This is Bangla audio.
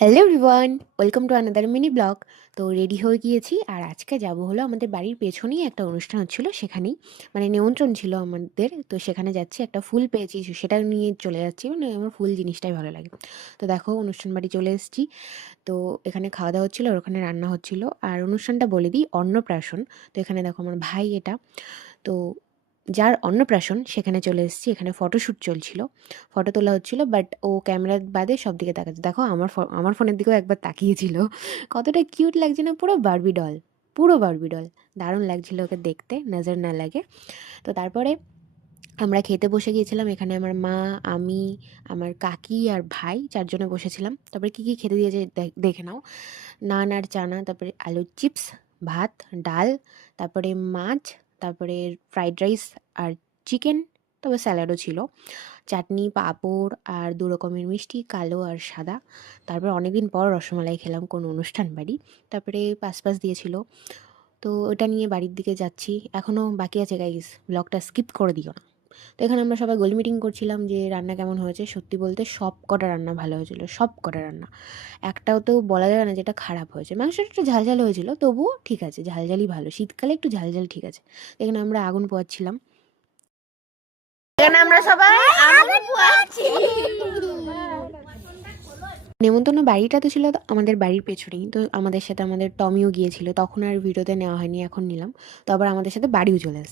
Hello everyone, welcome to another mini blog. তো রেডি হয়ে গিয়েছি, আর আজকে যাব হলো আমাদের বাড়ির পেছনেই একটা অনুষ্ঠান হচ্ছিল, সেখানেই মানে নিমন্ত্রণ ছিল আমাদের। তো সেখানে যাচ্ছি, একটা ফুল পেয়েছি, সেটা নিয়ে চলে যাচ্ছি। মানে আমার ফুল জিনিসটাই ভালো লাগে। তো দেখো, অনুষ্ঠান বাড়ি চলে এসেছি। তো এখানে খাওয়া দাওয়া হচ্ছিলো আর ওখানে রান্না হচ্ছিল। আর অনুষ্ঠানটা বলে দিই, অন্নপ্রাশন। তো এখানে দেখো আমার ভাই এটা। তো যার অন্নপ্রাশন সেখানে চলে এসেছি। এখানে ফটোশ্যুট চলছিল, ফটো তোলা হচ্ছিল, বাট ও ক্যামেরার বাদে সব দিকে তাকাচ্ছে। দেখো আমার ফোনের দিকেও একবার তাকিয়েছিল। কতটা কিউট লাগছে না, পুরো বারবি ডল, পুরো বারবি ডল। দারুণ লাগছিল ওকে দেখতে, নজর না লাগে। তো তারপরে আমরা খেতে বসে গিয়েছিলাম। এখানে আমার মা, আমি, আমার কাকি আর ভাই চারজনে বসেছিলাম। তারপরে কী কী খেতে দিয়েছে দেখে নাও। নান আর চানা, তারপরে আলুর চিপস, ভাত, ডাল, তারপরে মাছ, তারপরে ফ্রাইড রাইস আর চিকেন, তবে স্যালাডও ছিল, চাটনি, পাঁপড় আর দু রকমের মিষ্টি, কালো আর সাদা। তারপর অনেকদিন পর রসমালাই খেলাম কোনো অনুষ্ঠান বাড়ি। তারপরে পাস দিয়েছিল। তো ওটা নিয়ে বাড়ির দিকে যাচ্ছি। এখনও বাকি আছে গাইস, ব্লগটা স্কিপ করে দিও না। তো এখানে আমরা সবাই গোল মিটিং করছিলাম যে রান্না কেমন হয়েছে। সত্যি বলতে সব কটা রান্না ভালো হয়েছিল, সব কটা রান্না। একটাও তো বলা যাবে না যেটা খারাপ হয়েছে। মাংসটা একটু ঝালঝাল হয়েছিল, তবুও ঠিক আছে, ঝালঝালই ভালো, শীতকালে একটু ঝালঝাল ঠিক আছে। এখানে আমরা আগুন পোয়াচ্ছিলাম। এখানে আমরা সবাই আগুন পোয়াচ্ছি। নেমন্তন্ন বাড়িটা তো ছিল তো আমাদের বাড়ির পেছনেই। তো আমাদের সাথে আমাদের টমিও গিয়েছিল, তখন আর ভিডিওতে নেওয়া হয়নি, এখন নিলাম। তো আবার আমাদের সাথে বাড়িও চলে আসছে।